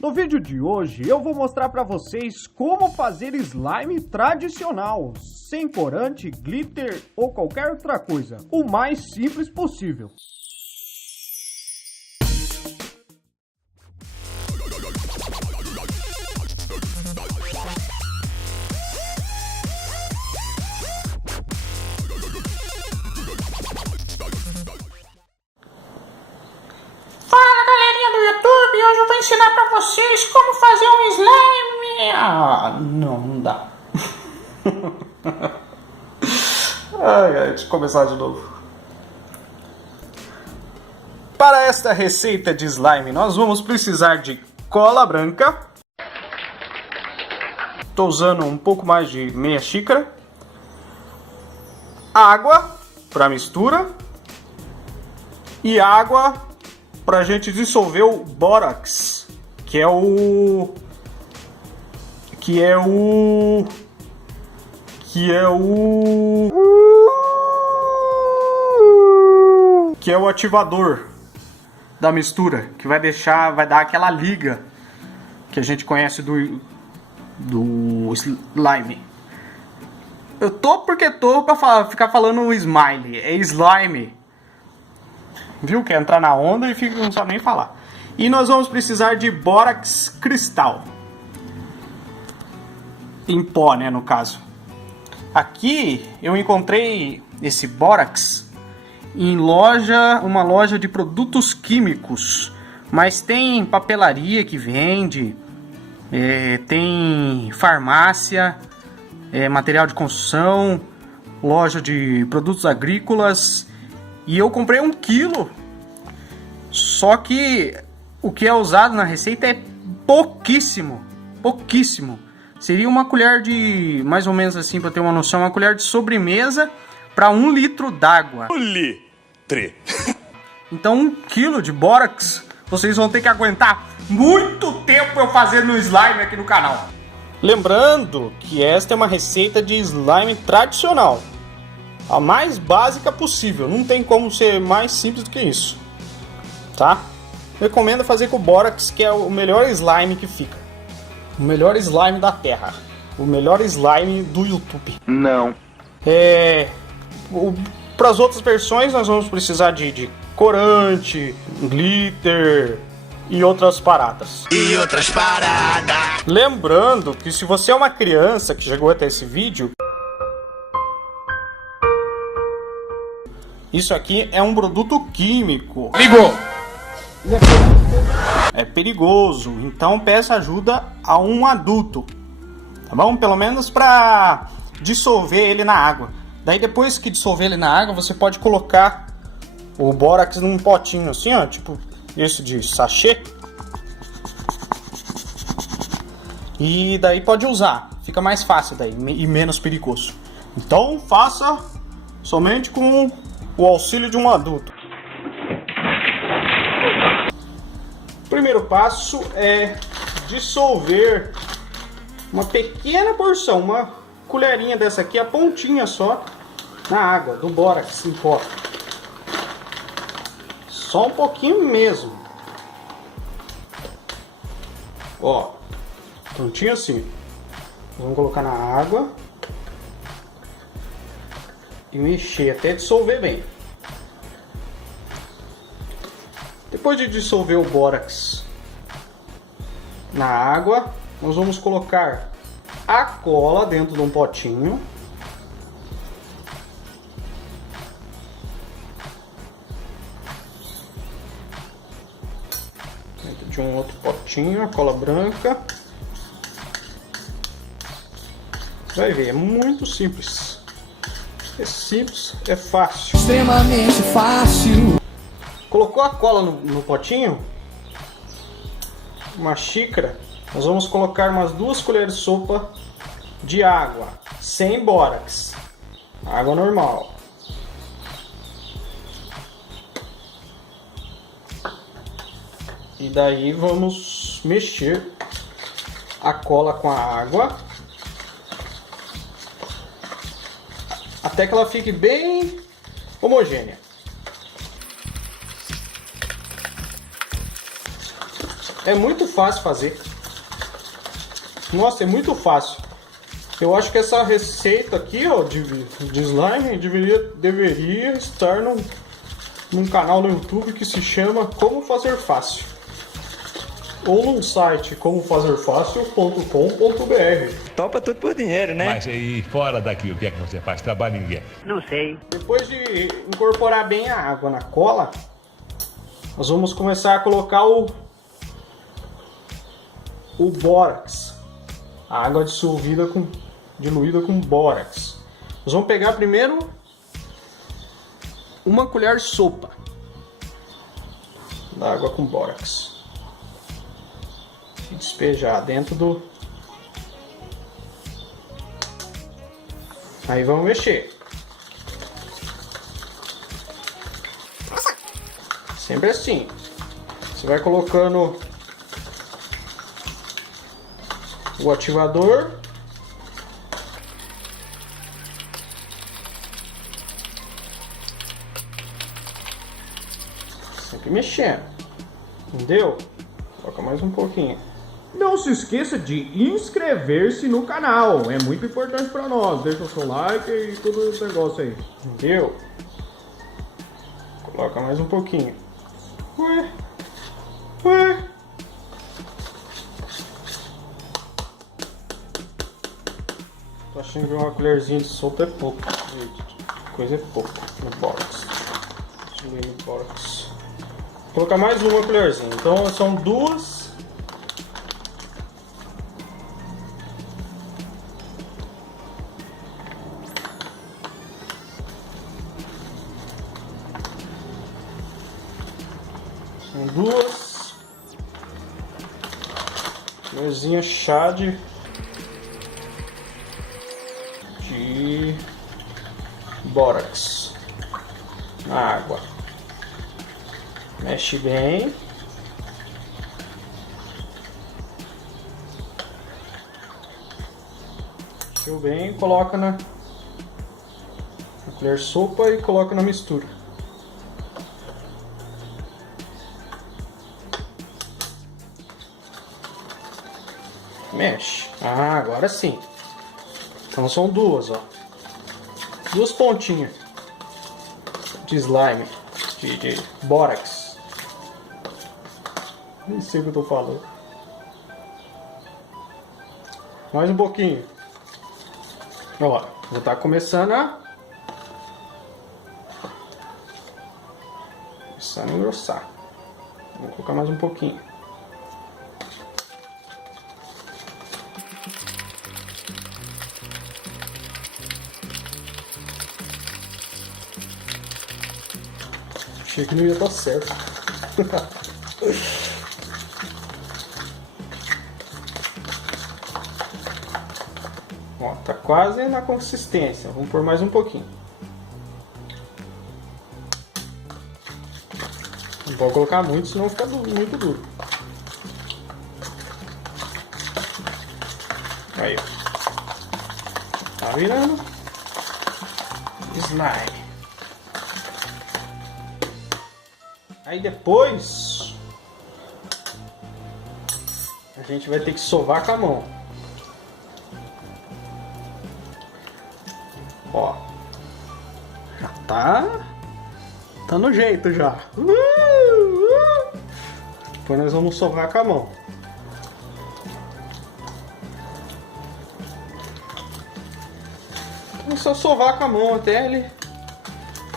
No vídeo de hoje eu vou mostrar para vocês como fazer slime tradicional, sem corante, glitter ou qualquer outra coisa, o mais simples possível. Hoje eu vou ensinar pra vocês como fazer um slime. Não dá. Deixa eu começar de novo. Para esta receita de slime, nós vamos precisar de cola branca. Estou usando um pouco mais de meia xícara. Água para mistura. E água pra gente dissolver o bórax, que é o ativador da mistura, que vai dar aquela liga que a gente conhece do slime. Eu tô porque tô pra ficar falando smile, é slime. Viu? Quer entrar na onda e não sabe nem falar. E nós vamos precisar de bórax cristal. Em pó, né, no caso. Aqui eu encontrei esse bórax em uma loja de produtos químicos. Mas tem papelaria que vende, tem farmácia, material de construção, loja de produtos agrícolas. E eu comprei 1 quilo, só que o que é usado na receita é pouquíssimo, pouquíssimo. Seria uma colher de, mais ou menos assim, para ter uma noção, uma colher de sobremesa para 1 litro d'água. 1 litro. Então 1 quilo de bórax, vocês vão ter que aguentar muito tempo eu fazendo slime aqui no canal. Lembrando que esta é uma receita de slime tradicional. A mais básica possível, não tem como ser mais simples do que isso, tá? Recomendo fazer com o bórax, que é o melhor slime que fica. O melhor slime da terra. O melhor slime do YouTube. Não. Para as outras versões nós vamos precisar de corante, glitter e outras paradas. Lembrando que se você é uma criança que chegou até esse vídeo, isso aqui é um produto químico. Ligou! É perigoso, então peça ajuda a um adulto, tá bom? Pelo menos para dissolver ele na água. Daí depois que dissolver ele na água, você pode colocar o bórax num potinho assim, ó, tipo esse de sachê. E daí pode usar, fica mais fácil daí e menos perigoso. Então faça somente com o auxílio de um adulto. O primeiro passo é dissolver uma pequena porção, uma colherinha dessa aqui, a pontinha só, na água do bórax em pó. Só um pouquinho mesmo. Ó, pontinho assim. Vamos colocar na água e mexer até dissolver bem. Depois de dissolver o bórax na água, nós vamos colocar a cola dentro de um potinho. Dentro de um outro potinho, a cola branca. Vai ver, é muito simples. É simples, é fácil. Extremamente fácil. Colocou a cola no potinho, uma xícara, nós vamos colocar umas 2 colheres de sopa de água, sem bórax, água normal. E daí vamos mexer a cola com a água até que ela fique bem homogênea. É muito fácil fazer. Nossa, é muito fácil. Eu acho que essa receita aqui, ó, de slime deveria estar num canal no YouTube que se chama Como Fazer Fácil. Ou num site comofazerfácil.com.br. Topa tudo por dinheiro, né? Mas aí, fora daqui, o que é que você faz? Trabalha em quê? Não sei. Depois de incorporar bem a água na cola, nós vamos começar a colocar o bórax. A água diluída com bórax. Nós vamos pegar primeiro uma colher de sopa da água com bórax e despejar dentro do... Aí vamos mexer. Sempre assim. Você vai colocando o ativador. Sempre mexendo. Entendeu? Coloca mais um pouquinho. Não se esqueça de inscrever-se no canal, é muito importante para nós. Deixa o seu like e todo esse negócio aí. Entendeu? Coloca mais um pouquinho. Ué. Tô achando que uma colherzinha de sopa é pouco. Coisa é pouco no box. Deixa eu ver no box. Vou colocar mais uma colherzinha. Então são duas. São duas colherzinhas chá de bórax na água. Mexe bem. Mexeu bem, coloca na colher de sopa e coloca na mistura. Mexe. Ah, agora sim. Então são duas, ó. Duas pontinhas de slime, de bórax. Nem sei o que eu tô falando. Mais um pouquinho. Ó, já tá começando a engrossar. Vou colocar mais um pouquinho. Achei que não ia dar certo. Ó, tá quase na consistência. Vamos pôr mais um pouquinho. Não pode colocar muito, senão fica muito duro. Aí, ó. Tá virando slime. Aí depois a gente vai ter que sovar com a mão. Ó, já tá no jeito já. Depois nós vamos sovar com a mão. É só sovar com a mão até ele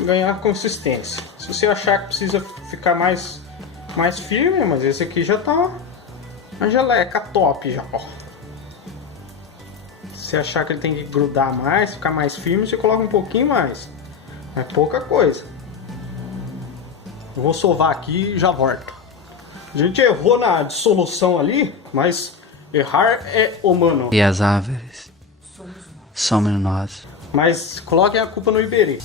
ganhar consistência. Se você achar que precisa ficar mais firme, mas esse aqui já tá uma geleca top já, ó. Se você achar que ele tem que grudar mais, ficar mais firme, você coloca um pouquinho mais. É pouca coisa. Eu vou sovar aqui e já volto. A gente errou na dissolução ali, mas errar é humano. E as árvores somos nós. Mas coloquem a culpa no Iberê.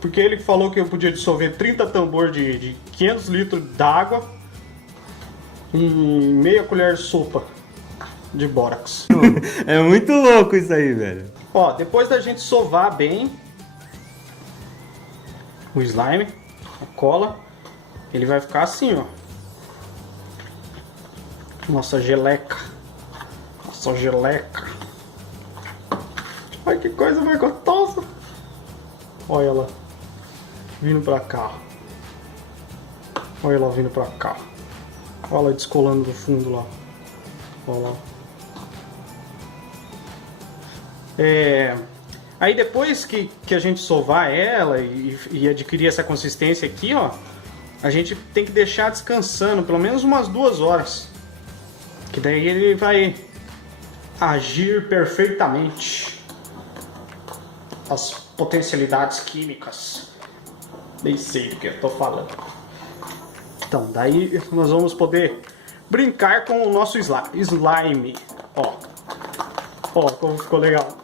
Porque ele falou que eu podia dissolver 30 tambor de 500 litros d'água em meia colher de sopa de bórax. É muito louco isso aí, velho. Ó, depois da gente sovar bem o slime, a cola, ele vai ficar assim, ó. Nossa geleca. Nossa geleca. Ai, que coisa mais gostosa. Olha ela vindo pra cá. Olha ela vindo pra cá. Olha ela descolando do fundo lá. Olha lá. Aí depois que a gente sovar ela e adquirir essa consistência aqui, ó, a gente tem que deixar descansando pelo menos umas 2 horas. Que daí ele vai agir perfeitamente. As potencialidades químicas. Nem sei do que eu tô falando. Então, daí nós vamos poder brincar com o nosso slime. Ó. Ó, como ficou legal.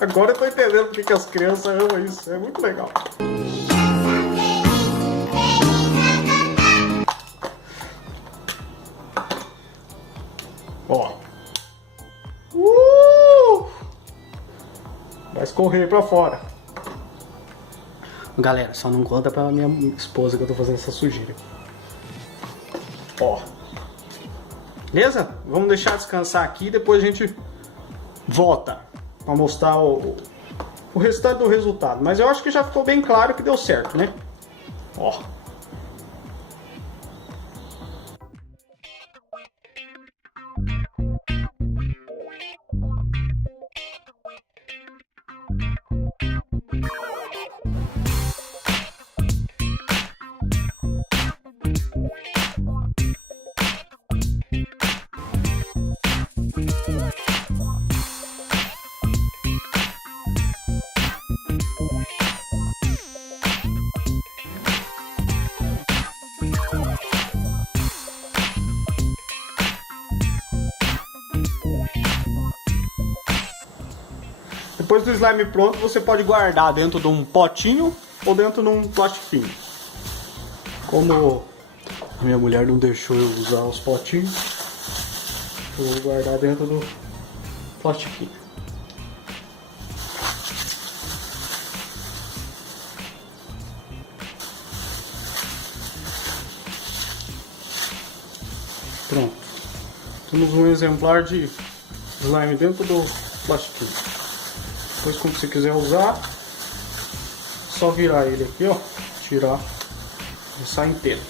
Agora eu tô entendendo porque que as crianças amam isso. É muito legal. Ó. Vai escorrer pra fora. Galera, só não conta pra minha esposa que eu tô fazendo essa sujeira. Ó. Beleza? Vamos deixar descansar aqui e depois a gente volta pra mostrar o restante do resultado. Mas eu acho que já ficou bem claro que deu certo, né? Ó. Depois do slime pronto, você pode guardar dentro de um potinho ou dentro de um plastiquinho. Como a minha mulher não deixou eu usar os potinhos, eu vou guardar dentro do plastiquinho. Pronto. Temos um exemplar de slime dentro do plastiquinho. Depois, quando você quiser usar, só virar ele aqui, ó, tirar e sai inteiro.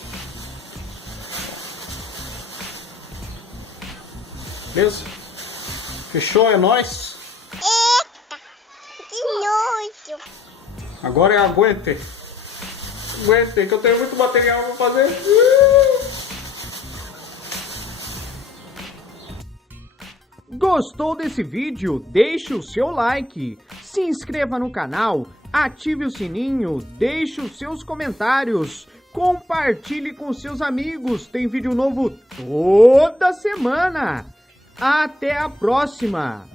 Beleza? Fechou? É nóis? Eita! Que nojo! Agora é aguente. Aguente, que eu tenho muito material pra fazer. Gostou desse vídeo? Deixe o seu like, se inscreva no canal, ative o sininho, deixe os seus comentários, compartilhe com seus amigos, tem vídeo novo toda semana. Até a próxima!